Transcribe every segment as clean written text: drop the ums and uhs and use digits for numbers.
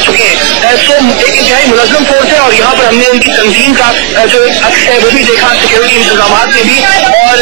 चुके हैं। सो एक इंतहाई मुलज़्ज़म फोर्स है और यहाँ पर हमने उनकी तंजीम का जो अक्स है वो भी देखा सिक्योरिटी इंतजाम में भी, और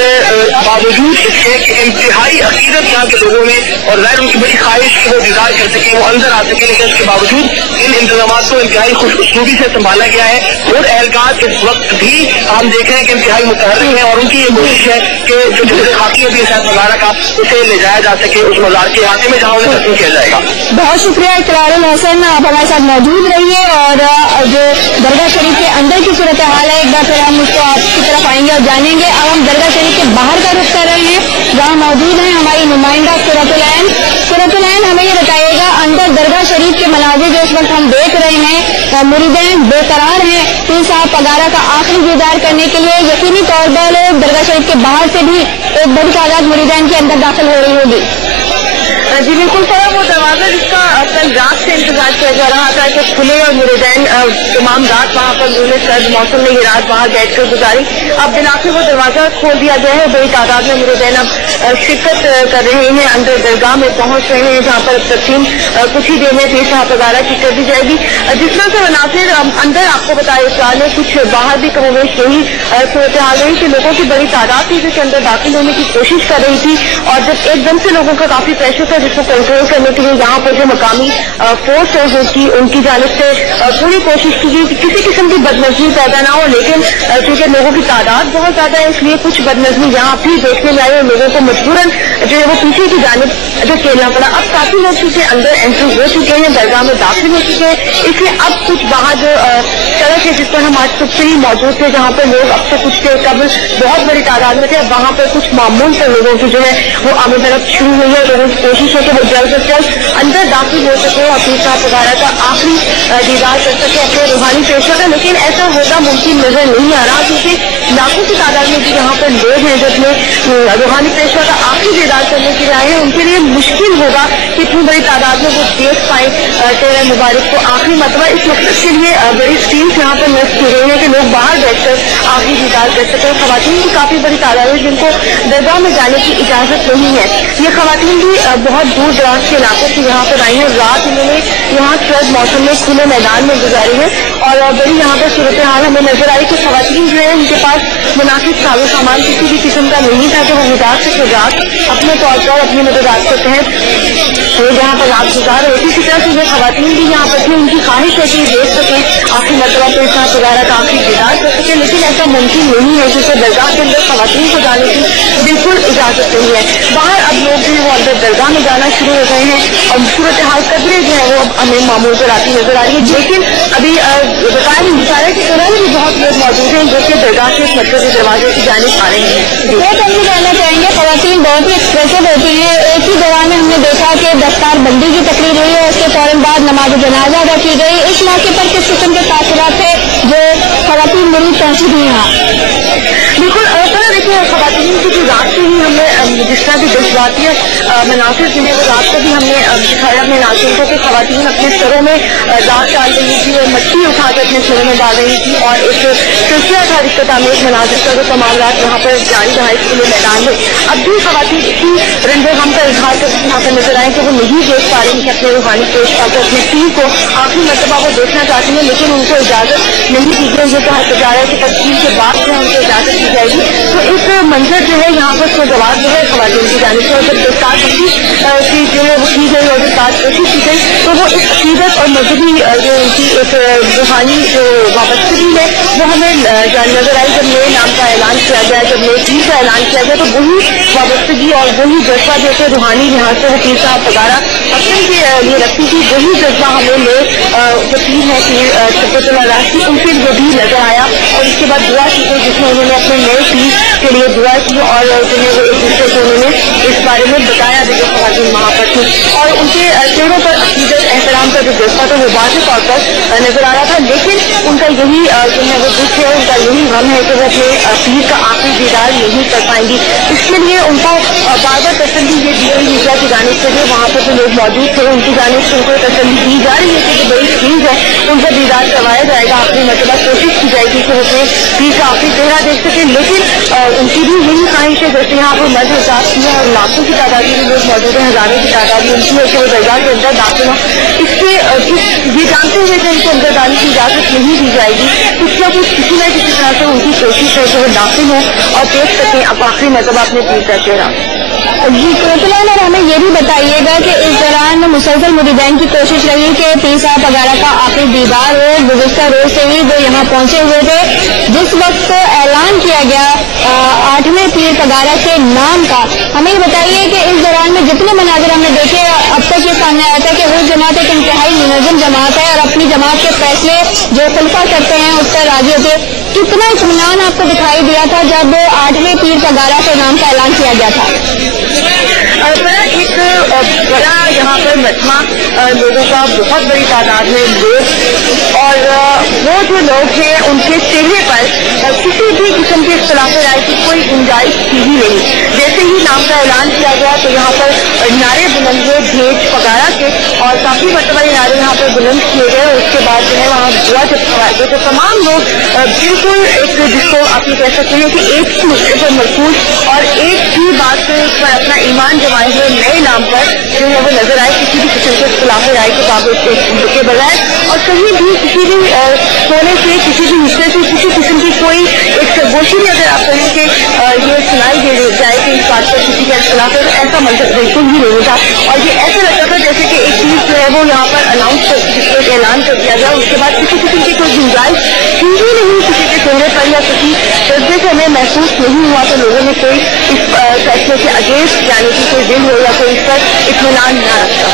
बावजूद इसके कि इंतहाई अकीदत यहाँ के लोगों में और ज़ाहिर उनकी बड़ी ख्वाहिश कि वो दीदार कर सके, वो अंदर आ सके, लेकिन इसके बावजूद इन इंतजाम को इंतहाई खुश उसलूबी से संभाला गया है। और एहलकार इस वक्त भी हम देख रहे हैं कि इंतहाई मुतहर्रिक है और उनकी ये कोशिश है कि जो जहर खाकी अभी शायद मज़ारा का उसे ले जाया जा सके उस मज़ार के इलाके में जहाँ उन्हें दफन किया जाएगा। बहुत शुक्रिया इकरारुल हसन, आप हमारे साथ मौजूद रहिए और जो दरगाह शरीफ के अंदर की सूरत हाल है एक बार फिर हम उसको आपकी तरफ आएंगे और जानेंगे। अब हम दरगाह शरीफ के बाहर का रुख कर रहे हैं जहाँ मौजूद हैं हमारी नुमाइंदा सूरतुल ऐन। सूरतुल ऐन हमें ये बताइएगा, अंदर दरगाह शरीफ के मनाज़िर जो इस वक्त हम देख रहे हैं, मुरीदैन बेकरार हैं पीर साहब पगारा का आखिरी दीदार करने के लिए। यकीनी तौर पर दरगाह शरीफ के बाहर से भी एक बड़ी तादाद मुरीदैन के अंदर दाखिल हो रही होगी। जी बिल्कुल सर, वो दरवाजा जिसका कल रात से इंतजार किया जा रहा था कि खुले और मुरीदैन तमाम रात वहाँ पर उन्होंने सर्द मौसम में ये रात वहाँ बैठ कर गुजारी, अब बिना के वो दरवाजा खोल दिया गया है। बड़ी तादाद में मुरीदैन अब शिरकत कर रहे हैं, अंदर दरगाह में पहुँच रहे हैं जहाँ पर तकसीम कुछ ही देर में पीर साहब पगारा की कर दी जाएगी। जिस तरह से मुनासिर अंदर आपको बताया इस साल में कुछ बाहर भी कमोवेश यही सूरत हाल रही कि लोगों की बड़ी तादाद थी जो अंदर दाखिल होने की कोशिश कर रही थी, और जब एकदम से लोगों का काफी प्रेशर था जिसको कंट्रोल करने के लिए यहाँ पर जो मकामी फोर्स है जो उनकी जानिब से पूरी कोशिश की गई कि किसी किस्म की बदनज़मी पैदा ना हो, लेकिन क्योंकि लोगों की तादाद बहुत ज्यादा है इसलिए कुछ बदनज़मी यहाँ भी देखने में आई और लोगों को मजबूरन जो है वो पीछे की जानिब जो खेलना पड़ा। अब काफी लोग चूंकि अंदर एंट्री हो चुके हैं, दरगाह में दाखिल हो चुके हैं, इसलिए अब कुछ बाहर जो सड़क है जिस पर हम आज सुबह ही मौजूद थे जहाँ पर लोग अब से कुछ देर कबल बहुत बड़ी तादाद में थे, अब वहाँ पर कुछ मामूल से लोगों की जो है वो आमद शुरू हुई है। लोगों की कोशिश है कि वो जल्द से जल्द अंदर दाखिल हो सके और पीर साहब पगारा का आखिरी दीदार कर सके अपने रूहानी पेशवा का, लेकिन ऐसा होना मुमकिन नजर नहीं आ रहा क्योंकि लाखों की तादाद में यहाँ पर लोग हैं जो अपने रूहानी पेशवा का आखिरी दीदार करने के लिए आए हैं। उनके लिए मुश्किल होगा कि इतनी बड़ी तादाद में वो देख पाए तेरह मुबारक को आखिरी मतबा। इस मकसद के लिए बड़ी स्क्रीन यहाँ पर नस्ब की गई है कि लोग बाहर बैठकर आखिरी दीदार कर सकें। खवातीन की काफी बड़ी तादाद है जिनको दरगाह में जाने की इजाजत नहीं है। ये खवातीन भी बहुत दूर दराज के इलाकों से यहाँ पर आई है, रात इन्होंने यहाँ सर्द मौसम में खुले मैदान में गुजारी है और बड़ी यहाँ पर सूरत हाल हमें नजर आई कि खवातीन जो है उनके पास मुनासिब साजो सामान किसी भी किस्म का नहीं था कि वो मिजाज से खुजात अपने तौर पर अपनी मददात के तहत वो यहाँ पर रात गुजार रहे थे। इसी तरह से जो खवातीन भी यहाँ पर थी उनकी ख्वाहिश है कि देख सकें आखिरी मरतबा पीर साहब वगैरह का आखिरी दीदार कर सके, लेकिन ऐसा मुमकिन नहीं है क्योंकि दरगाह के अंदर खवातीन को जाने की बिल्कुल इजाजत नहीं है। बाहर अब लोग जो है वो अंदर दरगाह में जाना शुरू हो गए हैं और सूरत हाल कदरे जो है वो अब हमें मामूल पर आती नजर आ रही है, लेकिन अभी बताया नहीं जा रहा है कि तरह भी बहुत लोग मौजूद हैं जो कि दरगाह के मरकज के दरवाजे की जानिब आ रहे हैं। हम ये कहना चाहेंगे खवातीन बहुत ही एक्सप्रेसिव होती है। एक ही दौरान में हमने देखा कि दस्तार बंदी की तकरीर हुई है, उसके फौरन बाद नमाज जनाजा अदा की गई। इस मौके पर किस किस्म के तासुरात थे जो खवातीन मरीज पहुंची थी यहाँ? बिल्कुल देखिए खवातीन की जो रात से ही हमने जिस तरह की जज्बातिया मनासिर जो है वो रात को भी हमने दिखाया अपने नाज़रीन को कि खवातीन अपने सरों में रात डाल रही थी और मट्टी उठाकर अपने सरों में डाल रही थी और एक सिलसिला था रिश्ता आमेज मनाजिर का जो तमाम रात वहाँ पर जारी रहा इस खुले मैदान में। अब भी खवातीन इसी रंजो हम का इजहार करके यहाँ पर नजर आए कि वो नहीं देख पा रही कि अपने रूहानी पेशवा को अपने पीर को आखिरी मरतबा वो देखना चाहती हैं, लेकिन उनको इजाजत नहीं दी गई। ये कहा जा रहा है कि तस्वीर के बाद जो उनको इजाजत दी जाएगी। तो इस मंजर जो है यहाँ पर जवाब जो है खवातीन की जानिब से और जब दस्तार की जो है वो की गई और दस्तार कोशिश की गई तो वो इस अकीदत और मजहबी जो उनकी एक रूहानी जो वाबस्तगी है वो हमें नजर आई। जब नए नाम का ऐलान किया गया, जब नए पीर का ऐलान किया गया तो वही वाबस्तगी और वही जज्बा जैसे रूहानी लिहाज से वो पीर साहब पगारा अपने के लिए रखती थी, वही जज्बा हमें नए जो पीर है पीर शफकतुल्लाह राशि उनसे वो भी नजर आया और उसके बाद दुआ की गई जिसमें उन्होंने अपने नए पीर के लिए दुआ की और जो है वो एक दूसरे को उन्होंने इस बारे में बताया जो खवातीन वहाँ पर थी और उनके चेहरों पर अकीदत एहतराम का जो जज्बा था वो वाज़ेह तौर पर नजर आ रहा था। लेकिन उनका यही जो है वो दुख है, उनका यही गम है कि वो अपने पीर का आखिरी दीदार नहीं कर पाएंगी। इसके लिए उनको बार बार तसल्ली ये दी गई मीडिया की जानिब से, वहाँ पर जो लोग मौजूद थे उनकी जानिब से उनको तसल्ली दी जा रही है कि जो बड़ी चीज है उनका दीदार करवाया जाएगा, आखिरी मतलब कोशिश की जाएगी کہ وہ اپنے پیر کا آخری چہرہ دیکھ سکے. لیکن ان کی بھی یہی خواہش ہے جیسے یہاں پر مرد حضرات کی ہے اور لاکھوں کی تعداد میں لوگ موجود ہیں, ہزاروں کی تعداد میں ان کی ہے کہ وہ درگاہ کے اندر داخل ہوں. اس سے یہ جانتے ہوئے کہ ان کو اندر جانے کی اجازت نہیں دی جائے گی, کچھ نہ کچھ کسی نہ کسی طرح سے ان کی کوشش ہے کہ وہ داخل ہوں اور دیکھ سکیں اب آخری مرتبہ اپنے پیر کا چہرہ. جی قرۃ اور ہمیں یہ بھی بتائیے گا کہ اس دوران مسلسل مریدین کی کوشش رہی کہ پیر صاحب وغیرہ کا آخری دیدار ہو. گزشتہ روز سے ہی وہ یہاں پہنچے ہوئے تھے. جس وقت اعلان کیا گیا 8ویں پیر پگارا کے نام کا, ہمیں یہ بتائیے کہ اس دوران میں جتنے مناظر ہم نے دیکھے اب تک یہ سامنے آیا تھا کہ وہ جماعت ایک انتہائی منظم جماعت ہے اور اپنی جماعت کے فیصلے جو خلفا کرتے ہیں اس پر راضی ہوتے. کتنا اطمینان آپ کو دکھائی دیا تھا جب 8ویں پیر پگارا کے نام کا اعلان کیا گیا تھا؟ ایک بڑا یہاں پر مجمع لوگوں کا, بہت بڑی تعداد میں لوگ, اور وہ جو لوگ ہیں ان کے چہرے پر کسی بھی قسم کے اختلاف رائے کی کوئی گنجائش تھی ہی نہیں. جیسے ہی نام کا اعلان کیا گیا تو یہاں پر نعرے بلند ہوئے بھیج پگارا کے, اور کافی مرتبہ یہ نعرے یہاں پر بلند کیے گئے. اس کے بعد جو ہے وہاں دعا جب کروائی گئی تو تمام لوگ بالکل ایک جس کو آپ یہ کہہ سکتے ہیں کہ ایک ہی نسخے پر مرکوز اور ایک ہی بات پر اپنا ایمان جمائے ہوئے نئے نام پر جو ہے وہ نظر آئے, کسی بھی قسم کے اختلاف رائے کے بابت کے بغیر, اور کہیں بھی کسی بھی کونے سے کسی بھی حصے سے کسی قسم کی کوئی ایک سرگوشی میں اگر آپ کہیں کہ یہ سنائی دے جائے کہ اس بات پر کسی کا اختلاف ہے, ایسا منظر بالکل بھی نہیں تھا. اور یہ ایسا لگتا تھا جیسے کہ ایک چیز جو ہے وہ یہاں پر اناؤنس کر اعلان کر دیا گیا, اس کے بعد کسی قسم کی کوئی گنجائش تھی ہی نہیں کسی کے چہرے پر یا کسی جذبے سے ہمیں محسوس نہیں ہوا کہ لوگوں نے کوئی اس فیصلے کے اگینسٹ یعنی کہ کوئی دل ہو یا کوئی اس پر اطمینان نہ رکھتا.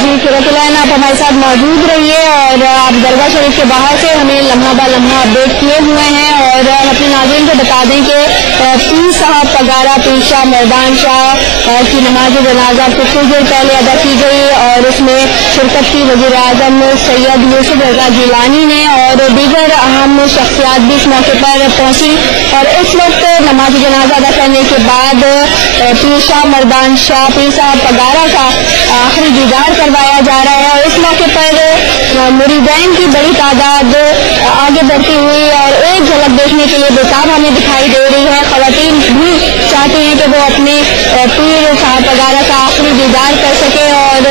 جی قرۃ آپ ہمارے ساتھ موجود رہیے اور آپ درگاہ شریف کے باہر سے ہمیں لمحہ بہ لمحہ اپڈیٹ کیے ہوئے ہیں. اور اپنے ناظرین کو بتا دیں کہ پیر صاحب پگارا پیر شاہ مردان شاہ کی نماز جنازہ کچھ دیر پہلے ادا کی گئی اور اس میں شرکت کی وزیر اعظم سید یوسف رضا گیلانی نے اور دیگر اہم شخصیات بھی اس موقع پر پہنچی. اور اس وقت نماز جنازہ ادا کرنے کے بعد پیر شاہ مردان شاہ پیر صاحب پگارا کا آخری دیدار کروایا جا رہا ہے. اور اس موقع پر مریدین کی بڑی تعداد آگے بڑھتی ہوئی اور ایک جھلک دیکھنے کے لیے بےتاب ہمیں دکھائی دے رہی ہے. خواتین بھی چاہتی ہیں کہ وہ اپنے پیر صاحب پگارا کا آخری دیدار کر سکے. اور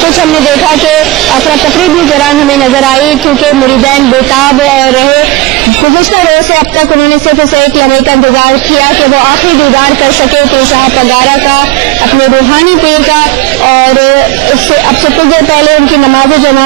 کچھ ہم نے دیکھا کہ افراتفری بھی دوران ہمیں نظر آئی کیونکہ مریدین بےتاب رہے. گزشتہ روز سے اب تک انہوں نے صرف ایک لمحے کا انتظار کیا کہ وہ آخری دیدار کر سکے پیر صاحب پگارا کا, اپنے روحانی پیر کا. اور اس سے اب سے کچھ دیر پہلے ان کی نماز جنازہ